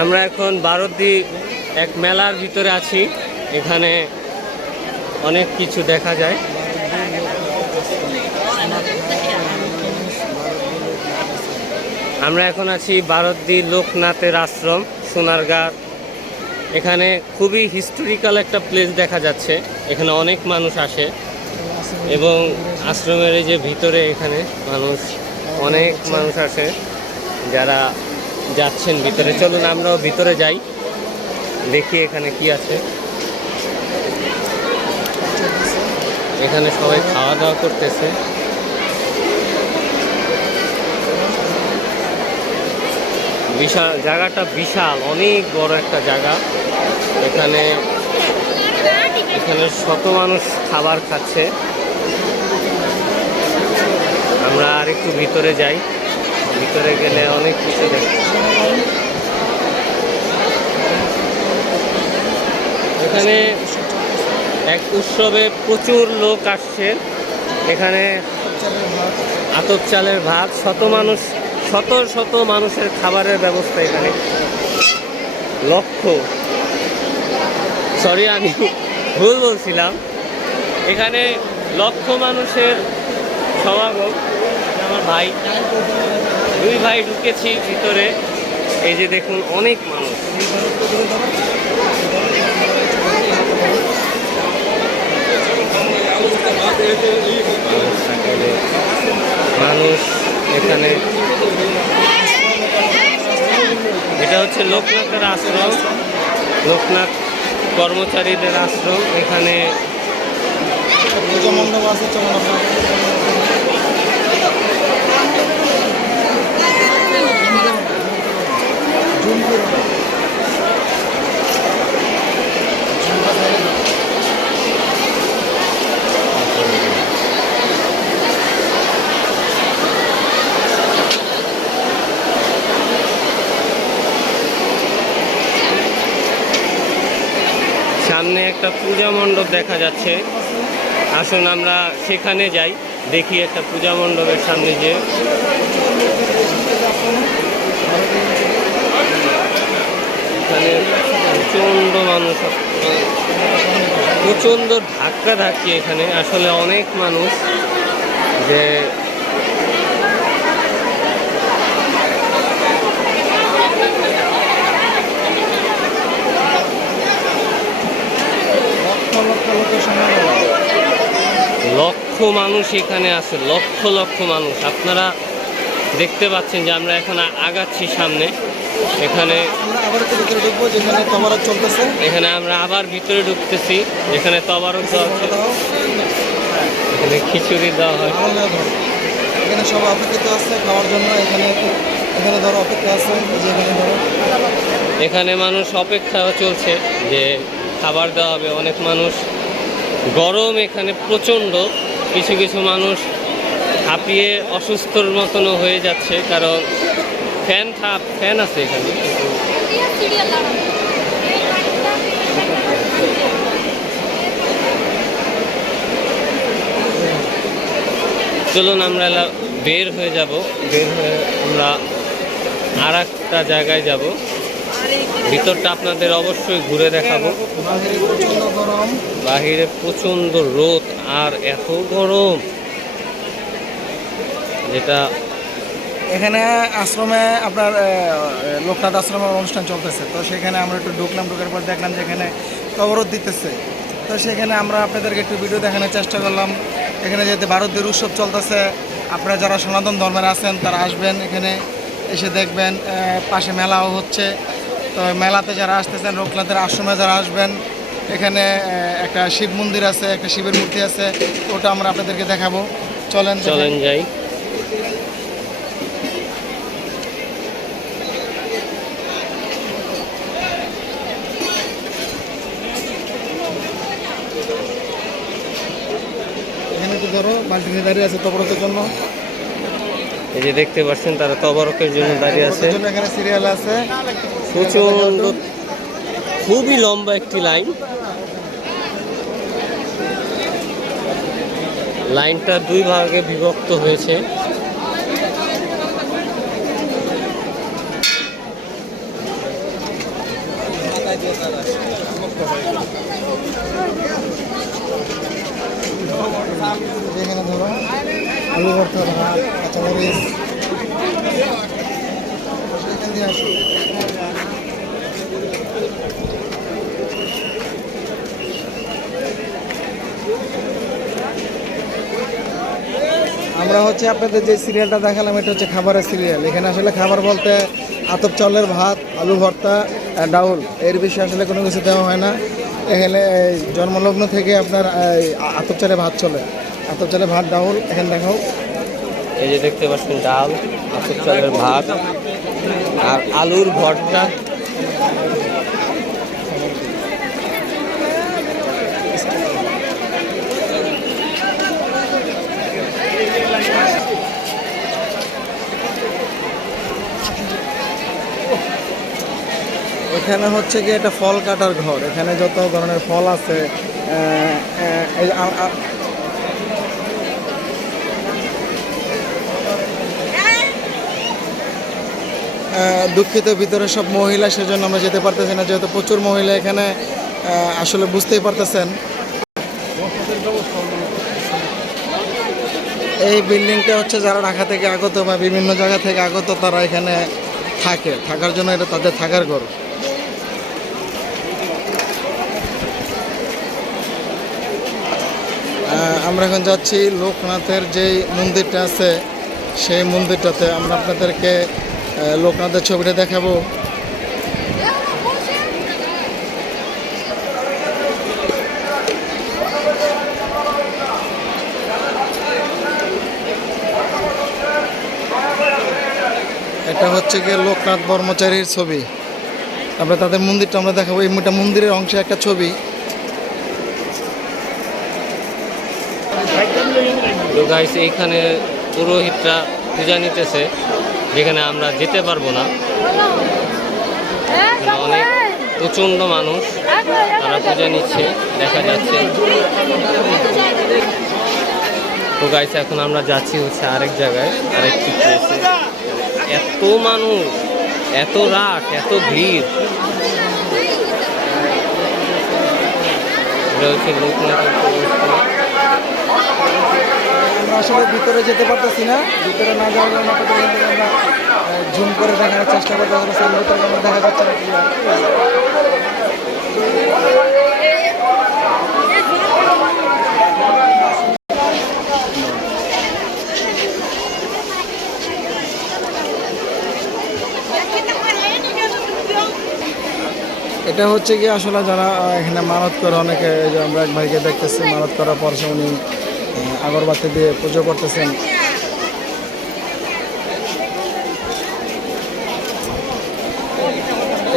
আমরা এখন ভারতদি এক মেলার ভিতরে আছি, এখানে অনেক কিছু দেখা যায়। আমরা এখন আছি ভারতদি লোকনাথের আশ্রম, সোনারগাঁ। এখানে খুবই হিস্টোরিক্যাল একটা প্লেস দেখা যাচ্ছে, এখানে অনেক মানুষ আসে। এবং আশ্রমের এই যে ভিতরে এখানে মানুষ, অনেক মানুষ আসে। যারা যাচ্ছেন ভিতরে, চলুন আমরাও ভিতরে যাই। দেখি এখানে কি আছে। এখানে সবাই খাওয়া দাওয়া করতেছে। বিশাল, জায়গাটা বিশাল, অনেক বড় একটা জায়গা। এখানে এখানে শত মানুষ খাবার খাচ্ছে। আমরা আর একটু ভিতরে যাই। ভিতরে গেলে অনেক কিছু এখানে এক উৎসবে প্রচুর লোক আসছে। এখানে আতপ চালের ভাত, শত মানুষ, শত শত মানুষের খাবারের ব্যবস্থা এখানে। লক্ষ সরি আমি ভুল বলছিলাম। এখানে লক্ষ মানুষের সমাগম। আমার ভাই। দুই ভাই ঢুকেছি ভিতরে। এই যে দেখুন, অনেক মানুষ। মানুষ এখানে। এটা হচ্ছে লোকনাথের আশ্রম। লোকনাথ কর্মচারীদের আশ্রম। এখানে চমন সামনে একটা পূজা মণ্ডপ দেখা যাচ্ছে। আসুন আমরা সেখানে যাই, দেখি একটা পূজা মণ্ডপের সামনে যে এখানে প্রচণ্ড মানুষ, প্রচণ্ড ধাক্কা ধাক্কি এখানে। আসলে অনেক মানুষ যে লক্ষ লক্ষ লোকের সমাগম লক্ষ মানুষ এখানে আছে লক্ষ লক্ষ মানুষ। আপনারা দেখতে পাচ্ছেন যে আমরা এখন আগাচ্ছি সামনে। এখানে এখানে আমরা আবার ভিতরে ঢুকতেছি যেখানে তবারক দেওয়া হচ্ছে এখানে খিচুড়ি দেওয়া হয়। এখানে সব অপেক্ষিত আছে খাওয়ার জন্য। এখানে এখানে ধরো অপেক্ষা আছে যে এখানে ধরো। এখানে মানুষ অপেক্ষা চলছে যে খাবার দেওয়া হবে। অনেক মানুষ গরম এখানে প্রচণ্ড। কিছু কিছু মানুষ হাঁপিয়ে অসুস্থর মতনও হয়ে যাচ্ছে, কারণ ফ্যান থাপ ফ্যান আছে এখানে। চলুন আমরা বের হয়ে যাব, বের হয়ে আমরা আর একটা জায়গায় যাব। ভিতরটা আপনাদের অবশ্যই ঘুরে দেখাবো। বাহিরে প্রচণ্ড রোদ। আর এত গরম। যেটা এখানে আশ্রমে আপনার লোকনাথ আশ্রমের অনুষ্ঠান চলতেছে। তো সেখানে আমরা একটু ঢুকলাম, ঢুকার পর দেখলাম যে এখানে কবরত দিতেছে। তো সেখানে আমরা আপনাদেরকে একটু ভিডিও দেখানোর চেষ্টা করলাম। এখানে যেহেতু ভারতের উৎসব চলতেছে, আপনারা যারা সনাতন ধর্মের আছেন, তারা আসবেন এখানে, এসে দেখবেন পাশে মেলাও হচ্ছে। তো মেলাতে যারা আসতেছেন লোকনাথের আশ্রমে যারা আসবেন এখানে একটা শিব মন্দির আছে একটা শিবের মূর্তি আছে ওটা আমরা আপনাদেরকে দেখাবো। চলেন চলেন যাই। এখানে তো ধরো বালতি নিয়ে দাঁড়িয়ে আছে জন্য। এই যে দেখতে পাচ্ছেন তারা তবারকের জন্য দাঁড়িয়ে আছে। এখানে সিরিয়াল আছে। খুবই লম্বা একটি লাইন। লাইনটা দুই ভাগে বিভক্ত হয়েছে। ধরো কাঁচা আমরা হচ্ছে আপনাদের যে সিরিয়ালটা দেখালাম, এটা হচ্ছে খাবারের সিরিয়াল। এখানে আসলে খাবার বলতে আতপ চালের ভাত, আলু ভর্তা ডাউল। এর বেশি আসলে কোনো কিছু দেওয়া হয় না। এখানে জন্মলগ্ন থেকে আপনার আতপ চালে ভাত চলে। আতপ চালে ভাত, ডাউল, এখানে দেখাও। এই যে দেখতে পাচ্ছেন ডাল আতপ চালের ভাত, আর আলুর ভর্তা। এখানে হচ্ছে কি এটা ফল কাটার ঘর। এখানে যত ধরনের ফল আছে দুঃখিত, ভিতরে সব মহিলা, সেজন্য আমরা যেতে পারতেছি না, যেহেতু প্রচুর মহিলা এখানে আসলে বুঝতেই পারতেছেন। এই বিল্ডিংটা হচ্ছে যারা ঢাকা থেকে আগত বা বিভিন্ন জায়গা থেকে আগত, তারা এখানে থাকে। থাকার জন্য এটা তাদের থাকার ঘর। আমরা এখন যাচ্ছি লোকনাথের যেই মন্দিরটা আছে, সেই মন্দিরটাতে। আমরা আপনাদেরকে লোকনাথের ছবিটা দেখাবো। এটা হচ্ছে গিয়ে লোকনাথ বর্মচারীর ছবি। আমরা তাদের মন্দিরটা আমরা দেখাবো। এই মোটা মন্দিরের অংশে একটা ছবি। তো গাইস এইখানে পুরোহিতরা পূজা নিতেছে, যেখানে আমরা যেতে পারব না। অনেক প্রচণ্ড মানুষ, তারা পূজা নিচ্ছে, দেখা যাচ্ছে। তো গাইস এখন আমরা যাচ্ছি হচ্ছে আরেক জায়গায় প্লেসে এত মানুষ, এত রাত, এত ভিড়। প্রবেশদ্বার। আমরা আসলে ভিতরে যেতে পারতেছি না। ভিতরে না যাওয়ার জন্য আমরা জুম করে দেখানোর চেষ্টা করতে হবে সামনে আমরা দেখা যাচ্ছে না। এটা হচ্ছে কি আসলে যারা এখানে মানত করে অনেকে আমরা এক ভাইকে দেখতেছি, মানত করার পর সে উনি আগরবাতি দিয়ে পুজো করতেছেন।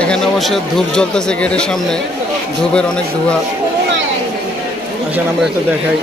এখানে অবশ্য ধূপ জ্বলতেছে গেটের সামনে। ধূপের অনেক ধোঁয়া। আসেন, আমরা একটু দেখাই।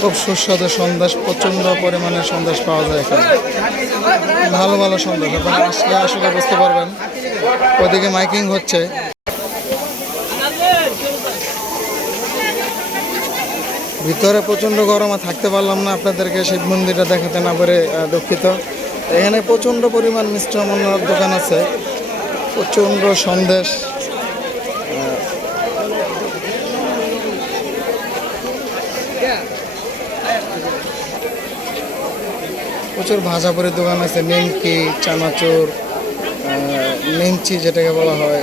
খুব সুস্বাদু সন্দেশ, প্রচণ্ড পরিমাণে সন্দেশ পাওয়া যায় এখানে। ভালো ভালো সন্দেশ, আপনারা আসলে আসলে বুঝতে পারবেন। ওদিকে মাইকিং হচ্ছে। ভিতরে প্রচণ্ড গরম থাকতে পারলাম না। আপনাদেরকে শিব মন্দিরটা দেখাতে না পারে দুঃখিত। এখানে প্রচণ্ড পরিমাণ মিষ্টি অমরনাথ দোকান আছে। প্রচণ্ড সন্দেশ। প্রচুর ভাজাপুরের দোকান আছে, নিমকি, চানাচুর নিমচি যেটাকে বলা হয়।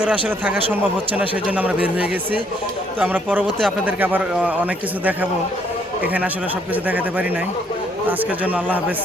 ভিতরে আসলে থাকা সম্ভব হচ্ছে না সেই জন্য আমরা বের হয়ে গেছি। তো আমরা পরবর্তী আপনাদেরকে আবার অনেক কিছু দেখাবো। এখানে আসলে সব কিছু দেখাতে পারি নাই। আজকের জন্য আল্লাহ হাফেজ।